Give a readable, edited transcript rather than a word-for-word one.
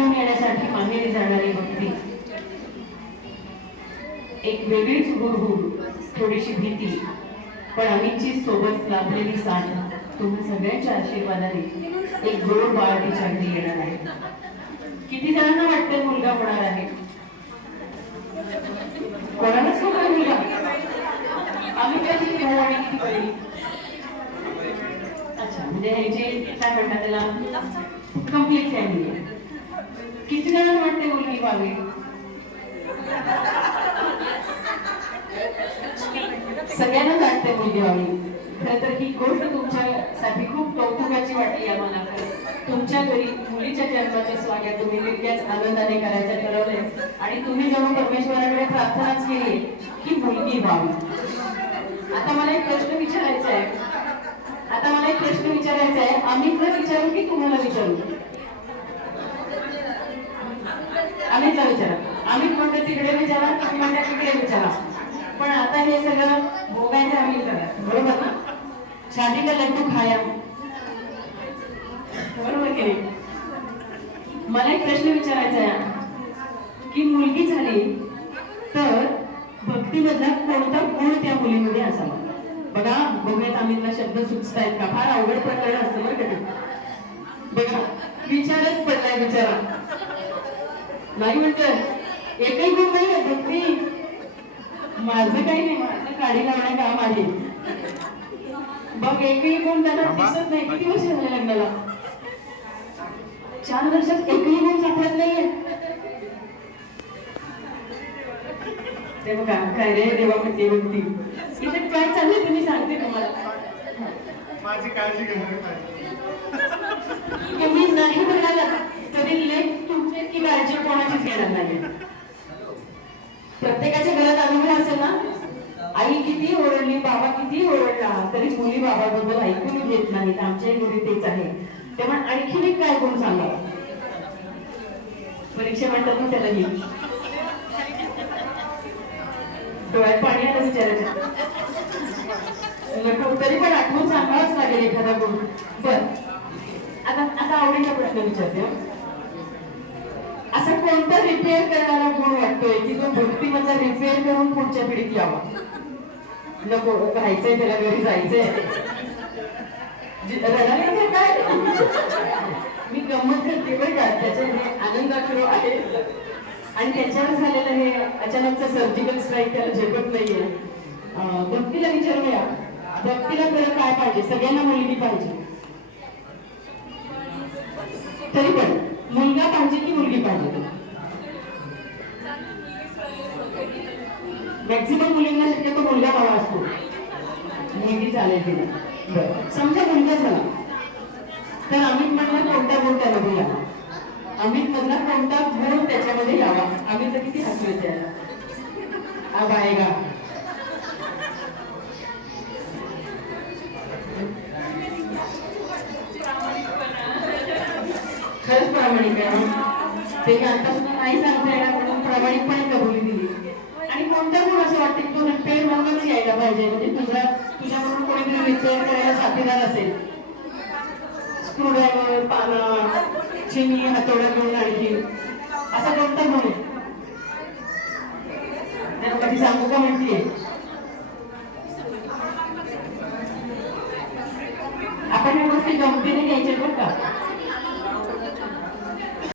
घेऊन येण्यासाठी माहेरी जाणारी भक्ती, एक वेगळीच हुरहुर, थोडीशी भीती, पण आम्हीची सोबत लाभलेली साथ तुम्ही सगळ्यांच्या आशीर्वादाने एक गोड बाळ तिच्या घरी येणार आहे. किती जणांना वाटतंय मुलगा होणार आहे? कोणालाच होणार मुलगा? आम्ही कधी भाऊ आणि किती बहिणी? अच्छा, म्हणजे ह्याची काय म्हणतात त्याला, कम्प्लीट फॅमिली आहे. किती जणांना वाटते मुलगी व्हावी? सगळ्यांना वाटते मुलगी व्हावी. खरं तर ही गोष्ट तुमच्यासाठी खूप कौतुकाची वाटली आम्हाला. तुमच्या घरी मुलीच्या जन्माचं स्वागत तुम्ही तितक्याच आनंदाने करायचं ठरवलंय आणि तुम्ही जाऊन परमेश्वराकडे प्रार्थनाच केली की मुलगी व्हावी. आता मला एक प्रश्न विचारायचा आहे, अमितला विचारू की तुम्हाला विचारू? अमितला विचारा. अमित म्हणतो तिकडे विचारा, तुम्ही म्हणता तिकडे विचारा. पण आता हे सगळं भोगायचं आम्ही करा, बरोबर ना? शादी का लड्डू खाया, बरोबर की नाही? मला एक प्रश्न विचारायचा आहे की मुलगी झाली तर भक्तीमधला कोणता गुण त्या मुलीमध्ये असावा? बघा, बघूयात अमितला शब्द सुचतायत का? फार अवघड प्रकरण असतं बरं का. बघा, विचारच पडलाय विचारा. नाही म्हणत एकही गुण नाही भक्ती. माझं काही नाही, माझं काढी लावणं काम आहे. बघ, एकही गुण त्याला दिसत नाही. किती वर्ष झाले लग्नाला? 4 वर्षात एकही गुण सापडत नाहीये. ते बघा, काय रे देवा म्हणते भक्ती. इथे काय चाललंय तुम्ही सांगते तुम्हाला. माझी काळजी घेणार तुम्ही नाही म्हणाला तरी लेख तुमची की काळजी कोणाचीच घेणार नाही. प्रत्येकाच्या घरात अनुभव असेल ना, आई किती ओरडली, बाबा किती ओरडला, तरी मुली बाबाबद्दल ऐकून घेत नाहीत. आमच्याही घरी तेच आहे. तेव्हा आणखीन एक काय गुण सांगा? परीक्षा म्हणतात ना त्याला, घेऊन डोळ्यात पाणी आता विचारायचं तरी पण आठवून सांगावंच लागेल एखादा गुण. बर, आता आवडीचा प्रश्न विचारते. असा कोणता रिपेअर करणारा गुण वाटतोय की तो भक्तीमधला रिपेअर करून पुढच्या पिढीत यावा? नको, राहायचंय त्याला, घरी जायचंय, रडायचं काय? मी गंमत करते बरं का, त्याच्या आनंदाखरो आहे आणि त्याच्यावर झालेलं हे अचानकचं सर्जिकल स्ट्राईक त्याला झेपत नाहीये. भक्तीला विचारूया, भक्तीला खरं काय पाहिजे? सगळ्यांना मुलगी पाहिजे, तरी पण मुलगा पाहिजे की मुलगी पाहिजे? मॅक्झिमम मुलींना शक्यतो मुलगा हवा असतो, मुलगी चालेल तिला. समजा मुलगा झाला तर अमित मधला कोणता गुण त्यामध्ये यावा? अमित मधला कोणता गुण त्याच्यामध्ये यावा? अमित किती हसू येते अब आएगा. खरंच प्रामाणिक आहे. ते आता सुद्धा नाही सांगता येणार म्हणून प्रामाणिकपणे कबुली दिली. आणि कोणता गुण असं वाटतं की तो रिपेअर म्हणूनच यायला पाहिजे? म्हणजे तुझ्याकडून कोणीतरी रिपेअर करायला साथीदार असेल, स्क्रूड्रायव्हर, पाना, चिनी, हातोडा घेऊन आणखी असा कोणता गुण आहे? कधी सांगू का म्हणतीये? आपण या गोष्टी गमतीने घ्यायच्या